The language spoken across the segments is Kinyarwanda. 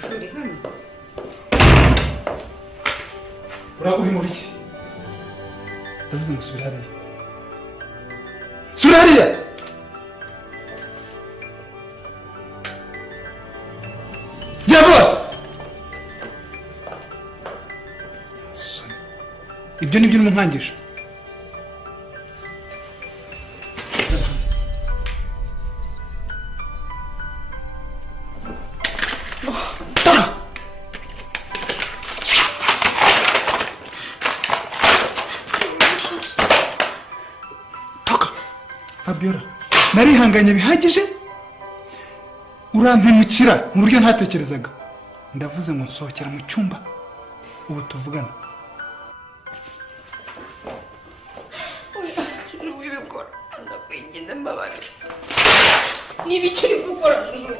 Shuri hano. Uri muri iki? Ndavuze ngo subira hariya. Subira hariya! Jya bose! Ibyo nibyo urimo nkangisha. Fabiola, narihanganye bihagije urampemukira mu buryo ntatekerezaga. Ndavuze ngo nsohokera mu cyumba ubu tuvugana. Wibikora ndakwinginze mbabare. Nibicuri gukora Juju.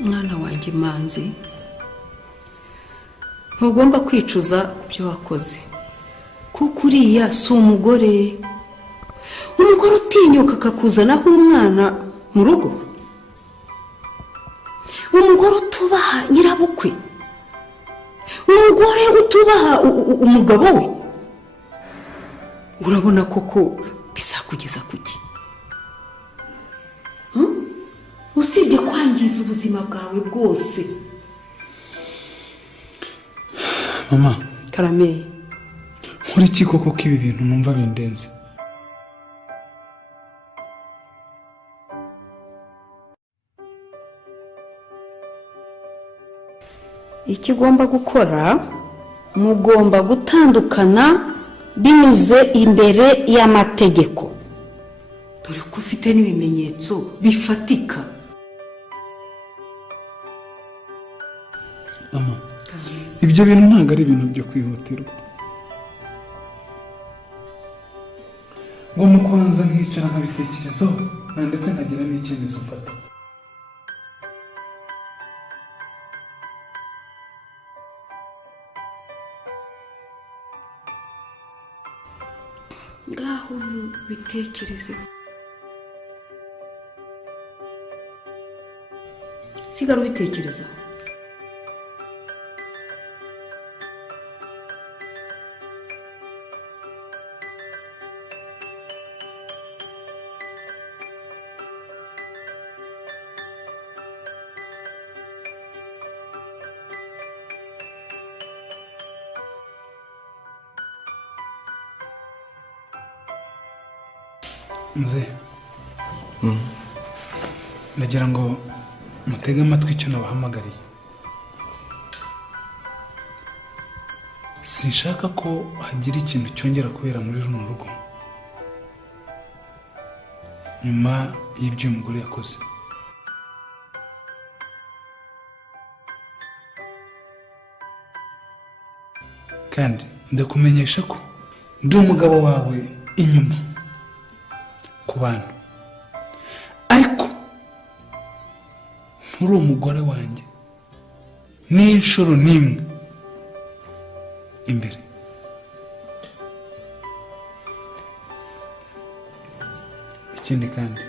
Mwana wanjye Manzi, ntugomba kwicuza kubyo wakoze, kuko uriya si umugore utinyuka akakuzanaho umwana mu rugo, umugore utubaha nyirabukwe, umugore utubaha umugabo we. Urabona koko bizakugeza kuki? Usibye kwangiza ubuzima bwawe bwose. Mama, Karame, nkuri iki koko kibi bintu numva bindenze? Ikigomba gukora, mugomba gutandukana binyuze imbere y'amategeko. Dore ko ufite n'ibimenyetso bifatika. Mama, ibyo bintu ntabwo ari ibintu byo kwihutirwa. Ngo mukubanza nkicara nkabitekerezaho ndetse nkagira n'icyemezo mfata. Ngaho bitekerezeho. Sigara ubitekerezaho. Mzee, ndagira ngo mutege amatwi icyo nabahamagariye. Sinshaka ko hagira ikintu cyongera kubera muri runo rugo nyuma y'ibyo umugore yakoze. Kandi ndakumenyesha ko ndi umugabo wawe inyuma ku bantu, ariko nturi umugore wanjye n'inshuro n'imwe imbere. Ikindi kandi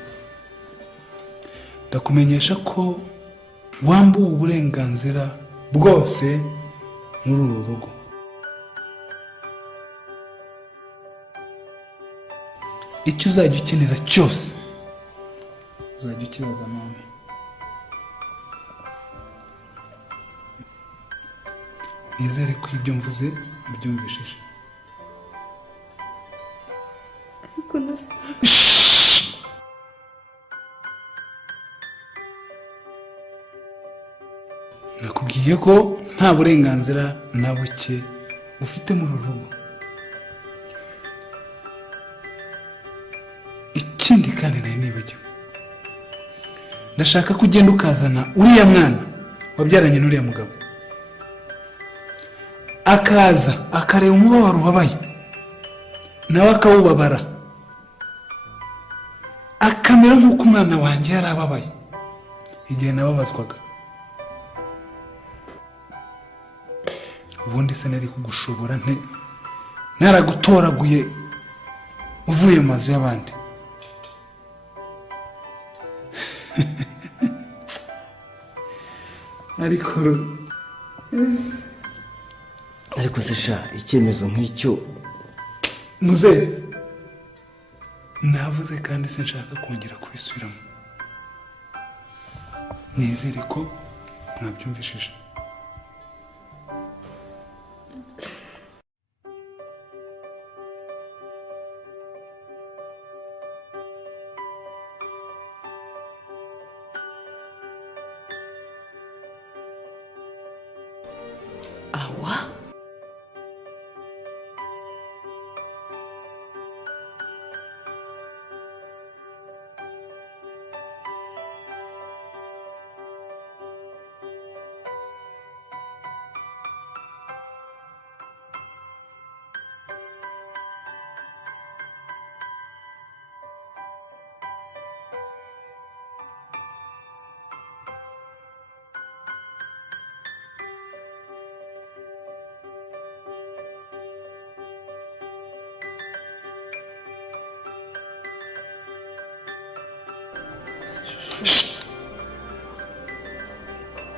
ndakumenyesha ko wambuwe uburenganzira bwose muri uru rugo. Icyo uzajya ukenera cyose uzajya ukibaza mama. Nizere ko ibyo mvuze ubyumvishije. ariko nasa nakubwiye ko nta burenganzira na buke ufite muri uru rugo. Ikindi kandi nari nibagiwe, ndashaka ko ugenda ukazana uriya mwana wabyaranye n'uriya mugabo, akaza akareba umubabaro ubabaye nawe akawubabara, akamera nk'uko umwana wanjye yari ababaye igihe nababazwaga. Ubundi se nari kugushobora nte naragutoraguye uvuye mu mazu y'abandi? ariko se sha icyemezo nk'icyo muzehe navuze kandi se nshaka kongera kubisubiramo. Nizere ko mwabyumvishije. awa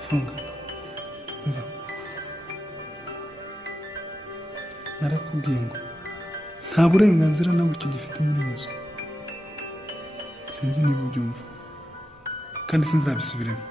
Funga. Mva. Narakubwiye ngo nta burenganzira na buke ugifite muri iyi nzu. Sinzi niba ubyumva kandi sinzabisubiremo.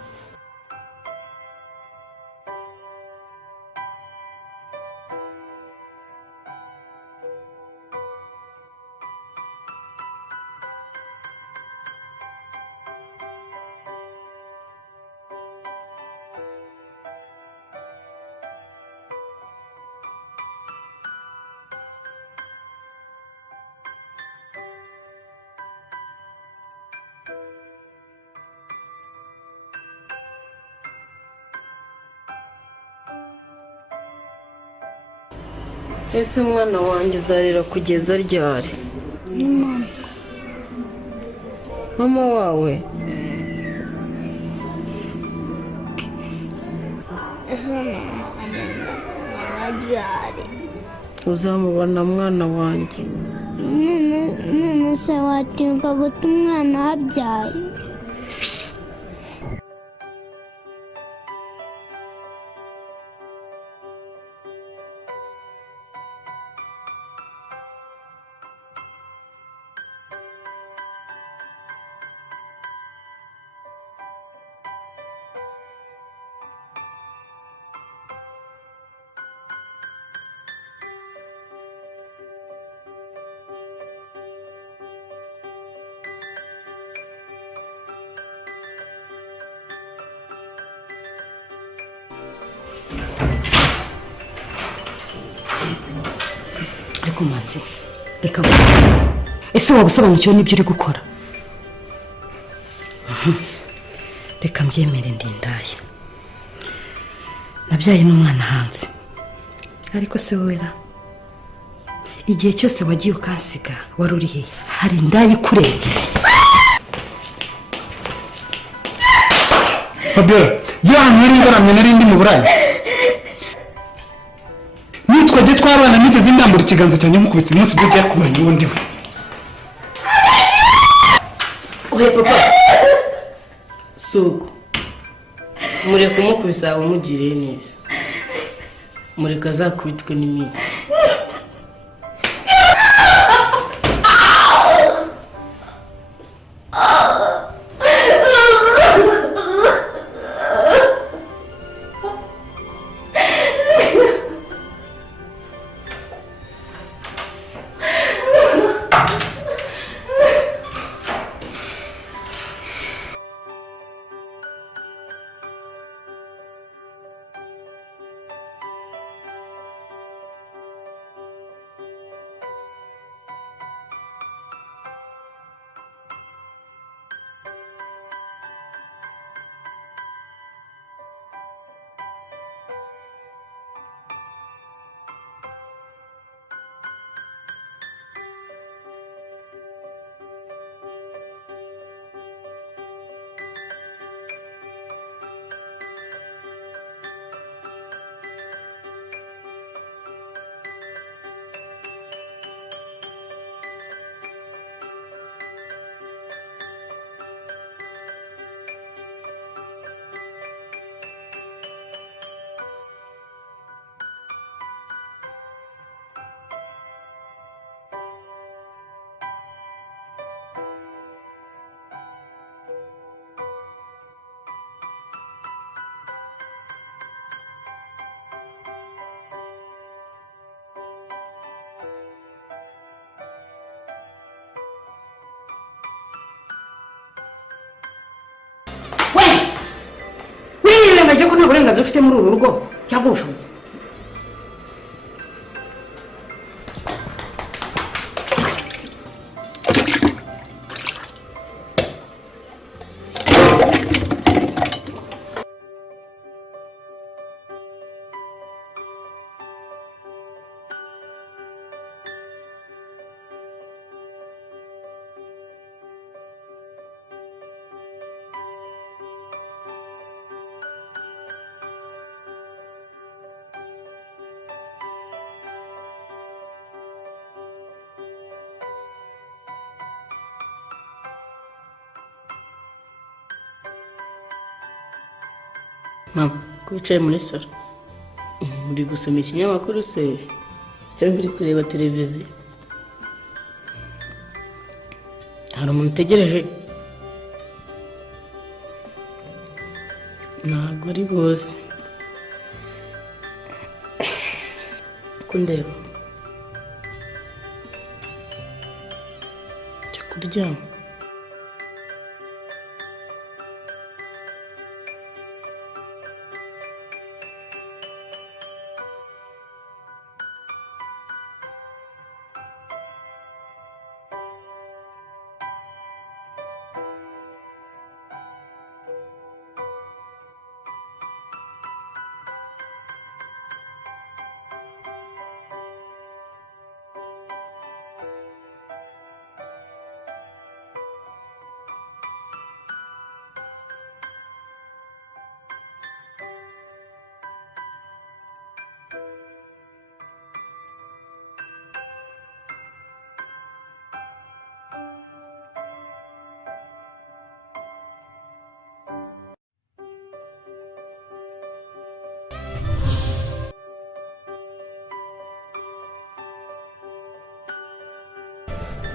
ese umwana wanjye uzarira kugeza ryari? Ni mama. Mama wawe? Ryari? Uzamubona mwana wanjye. None se watinyuka guta umwana wabyaye? ariko manzi reka gusa ese waba usobanukiwe n'ibyo uri gukora? Reka mbyemere ndindaye nabyaye n'umwana hanze, ariko se wera igihe cyose wagiye ukansiga wari uri he? Hari ndaye kureba. Fabiola yana nari ngaramye nari ndi mu burayi. Nitwaje twabana nigeze ndambura ikiganza cyanjye nkukubita umunsi byo kumenya ubundi we. Oya papa. Suko. Mure kumukubisa umugiriye neza. mureka azakubitwe n'iminsi. Ngajya ko nta burenganzira ufite muri uru rugo cyangwa ubushobozi. Mama, wicaye muri salo. Uri gusoma ikinyamakuru se cyangwa uri kureba televiziyo? Hari umuntu utegereje? Ntabwo ari bose. Kundeba. Jya kuryama.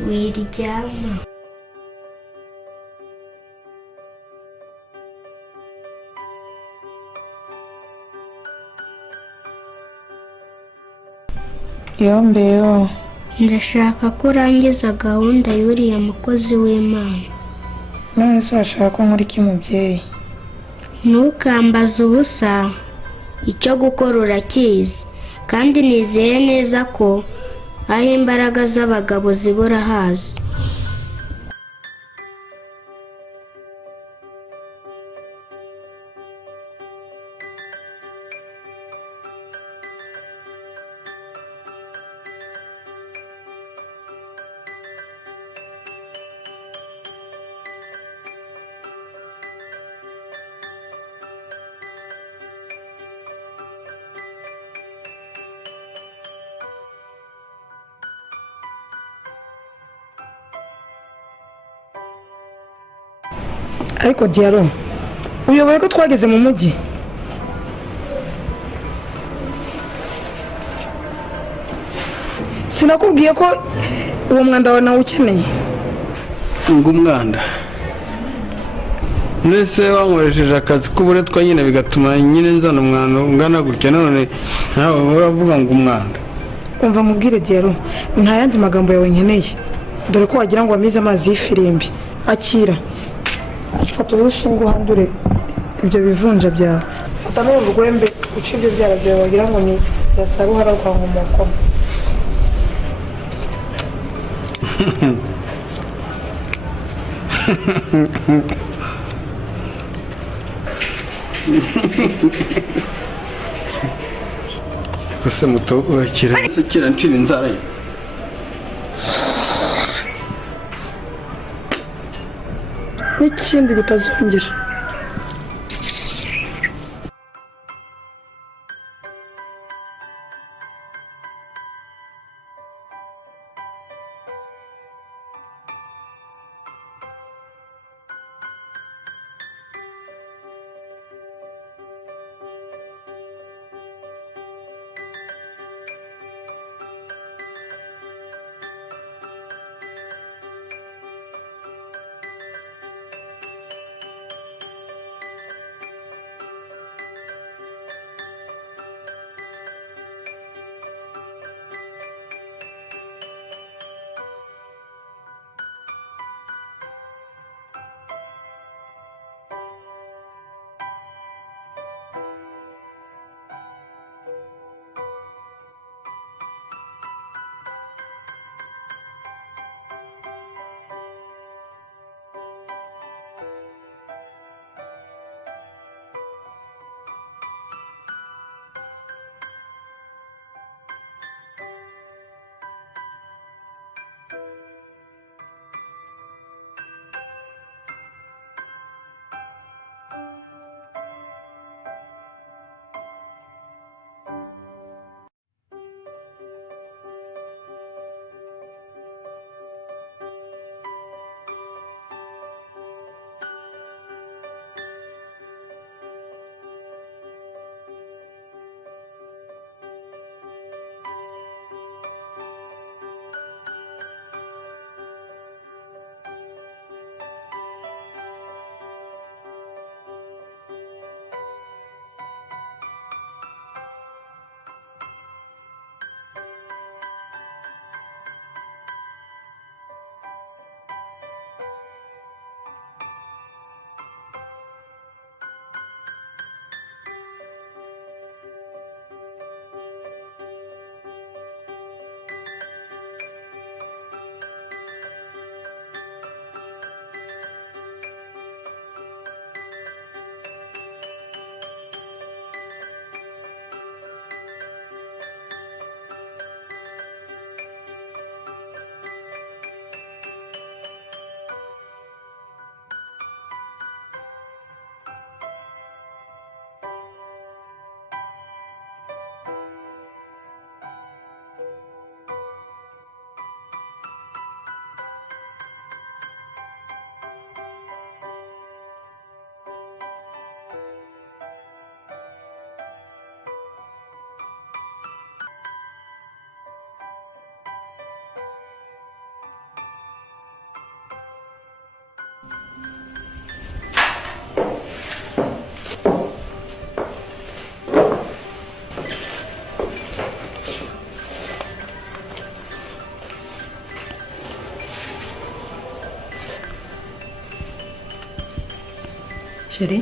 Wiryama. Yombeyo. Ndashaka ko urangiza gahunda y'uriya mukozi w'Imana. None se washaka ko nkora iki mubyeyi? Ntukambaze ubusa. Icyo gukora urakizi. Kandi nizeye neza ko aho imbaraga z'abagabo zibura hazi. Ariko Diaro, uyoboye ko twageze mu mujyi? sinakubwiye ko uwo mwanda wawe nawe ukeneye ngo umwanda nese wankoresheje akazi k'uburetwa nyine bigatuma nyine nzana umwanda ungana gutya none nawe uravuga ngo umwanda umva mubwire Diaro nta yandi magambo yawe nkeneye dore ko wagira ngo wamize amazi y'ifirimbi akira fata urushinge uhandure ibyo bivunja byawe fata n'urwembe uca ibyo byara byawe wagira ngo ni byasaruhara rwa nkomokoma Ese muto urakira se kira ncira inzara ye n'ikindi bitazongera Sheri,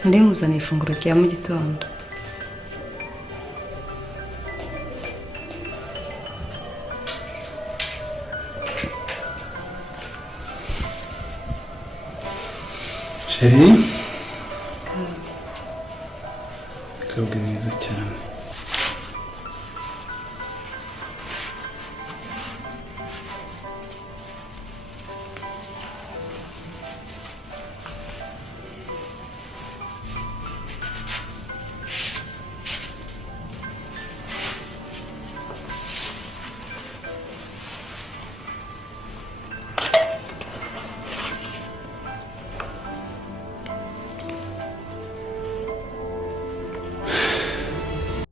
nari nkuzaniye ifunguro rya mu gitondo. Sheri, kabwe neza cyane.